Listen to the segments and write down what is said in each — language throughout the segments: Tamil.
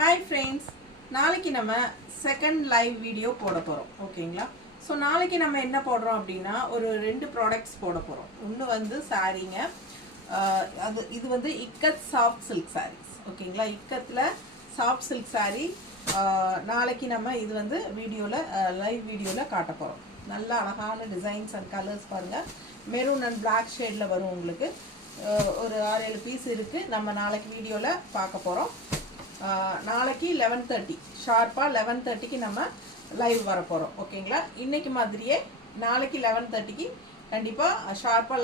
Hi friends, நாளைக்கு நம்ம செகண்ட் லைவ் வீடியோ போட போறோம். ஓகேங்களா? சோ நாளைக்கு நம்ம என்ன போடுறோம் அப்படினா ஒரு ரெண்டு ப்ராடக்ட்ஸ் போட போறோம். ஒன்னு வந்து சாரீங்க. இது வந்து இக்கத் சாஃப்ட் சில்க் sarees. ஓகேங்களா? இக்கத்ல சாஃப்ட் சில்க் saree நாளைக்கு நம்ம இது வந்து வீடியோல லைவ் வீடியோல காட்ட போறோம். நல்ல அழகான டிசைன்ஸ் அண்ட் கலர்ஸ் பாருங்க. மெரூன் அண்ட் Black ஷேட்ல வரும் உங்களுக்கு. ஒரு 6-7 பீஸ் இருக்கு. நம்ம நாளைக்கு வீடியோல பார்க்க போறோம். நாளைக்கு 11:30 ஷார்ப்பா 11:30க்கு நம்ம லைவ் வர போறோம். ஓகேங்களா? இன்னைக்கு மாதிரியே நாளைக்கு 11:30க்கு கண்டிப்பா ஷார்ப்பா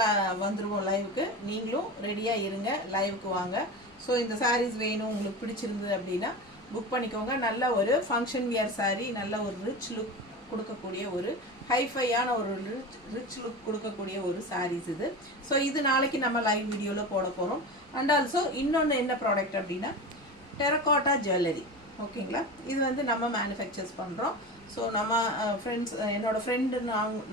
வந்துருவோம் லைவுக்கு. நீங்களும் ரெடியா இருங்க, லைவுக்கு வாங்க. ஸோ இந்த sarees வேணும் உங்களுக்கு பிடிச்சிருந்தது அப்படின்னா புக் பண்ணிக்கோங்க. நல்ல ஒரு ஃபங்க்ஷன் வியர் saree, நல்ல ஒரு ரிச் லுக் கொடுக்கக்கூடிய ஒரு ஹைஃபையான ஒரு ரிச் லுக் கொடுக்கக்கூடிய ஒரு sarees இது. ஸோ இது நாளைக்கு நம்ம லைவ் வீடியோவில் போட போகிறோம். அண்ட் ஆல்சோ இன்னொன்று என்ன ப்ராடக்ட் அப்படின்னா டெரகோட்டா ஜுவல்லரி. ஓகேங்களா? இது வந்து நம்ம மேனுஃபேக்சர்ஸ் பண்ணுறோம். ஸோ நம்ம ஃப்ரெண்ட்ஸ், என்னோட ஃப்ரெண்டு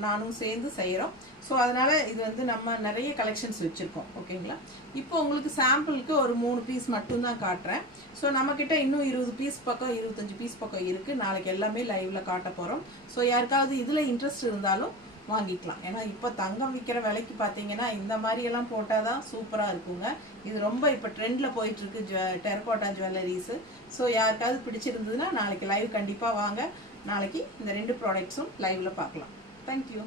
நானும் சேர்ந்து செய்கிறோம். ஸோ அதனால் இது வந்து நம்ம நிறைய கலெக்ஷன்ஸ் வச்சுருக்கோம். ஓகேங்களா? இப்போ உங்களுக்கு சாம்பிளுக்கு ஒரு 3 பீஸ் மட்டும்தான் காட்டுறேன். ஸோ நம்மக்கிட்ட இன்னும் 20 பீஸ் பக்கம் 25 பீஸ் பக்கம் இருக்குது. நாளைக்கு எல்லாமே லைவில் காட்ட போகிறோம். ஸோ யாருக்காவது இதில் இன்ட்ரெஸ்ட் இருந்தாலும் வாங்கிக்கலாம். ஏன்னா இப்போ தங்கம் விற்கிற விலைக்கு பார்த்தீங்கன்னா இந்த மாதிரியெல்லாம் போட்டால் தான் சூப்பராக இருக்குங்க. இது ரொம்ப இப்போ ட்ரெண்டில் போயிட்டுருக்கு டெரகோட்டா ஜுவல்லரிஸு. ஸோ யாருக்காவது பிடிச்சிருந்ததுன்னா நாளைக்கு லைவ் கண்டிப்பாக வாங்க. நாளைக்கு இந்த 2 ப்ராடக்ட்ஸும் லைவில் பார்க்கலாம். தேங்க்யூ.